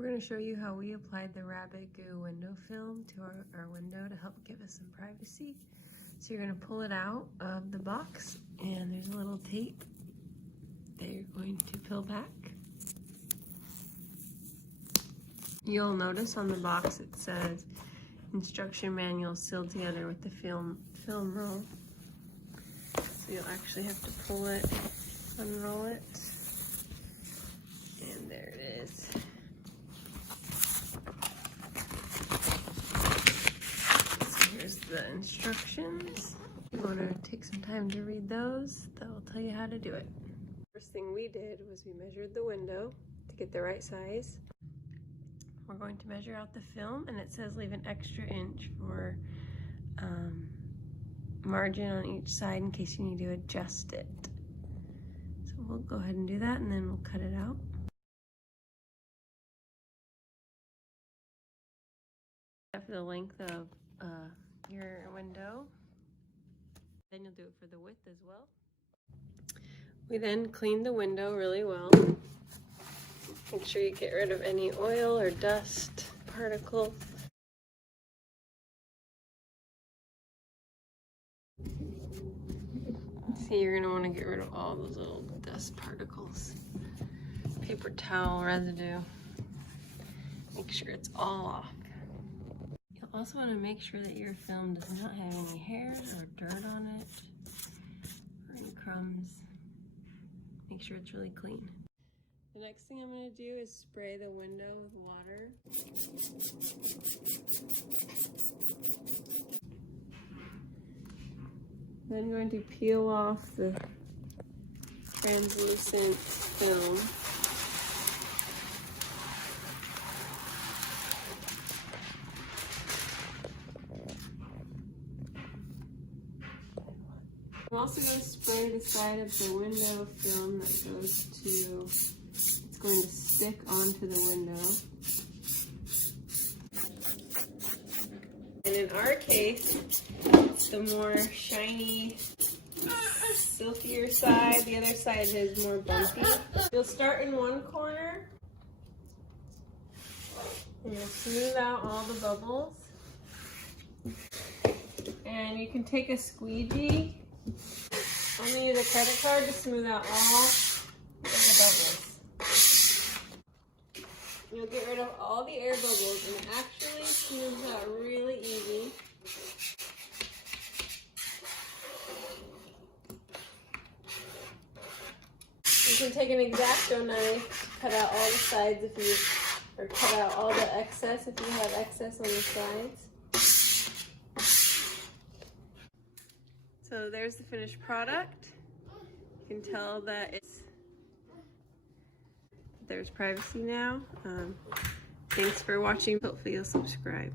We're going to show you how we applied the Rabbit Goo window film to our window to help give us some privacy. So you're going to pull it out of the box, and there's a little tape that you're going to peel back. You'll notice on the box it says instruction manual sealed together with the film roll. So you'll actually have to pull it, unroll it, and there it is. So here's the instructions. You want to take some time to read those. That will tell you how to do it. First thing we did was we measured the window to get the right size. We're going to measure out the film, and it says leave an extra inch for margin on each side in case you need to adjust it. So we'll go ahead and do that, and then we'll cut it out. After the length of your window, then you'll do it for the width as well. We then clean the window really well. Make sure you get rid of any oil or dust particles. See, you're going to want to get rid of all those little dust particles. Paper towel residue. Make sure it's all off. You'll also want to make sure that your film does not have any hairs or dirt on it or any crumbs. Make sure it's really clean. The next thing I'm going to do is spray the window with water. Then I'm going to peel off the translucent film. I'm also going to spray the side of the window film that goes to, it's going to stick onto the window. And in our case, it's the more shiny, silkier side. The other side is more bumpy. You'll start in one corner, and you'll smooth out all the bubbles. And you can take a squeegee. Only use a credit card to smooth out all the air bubbles. You'll get rid of all the air bubbles, and it actually smooths out really easy. You can take an X-Acto knife to cut out all the sides or cut out all the excess if you have excess on the sides. So there's the finished product. You can tell that there's privacy now. Thanks for watching. Hopefully you'll subscribe.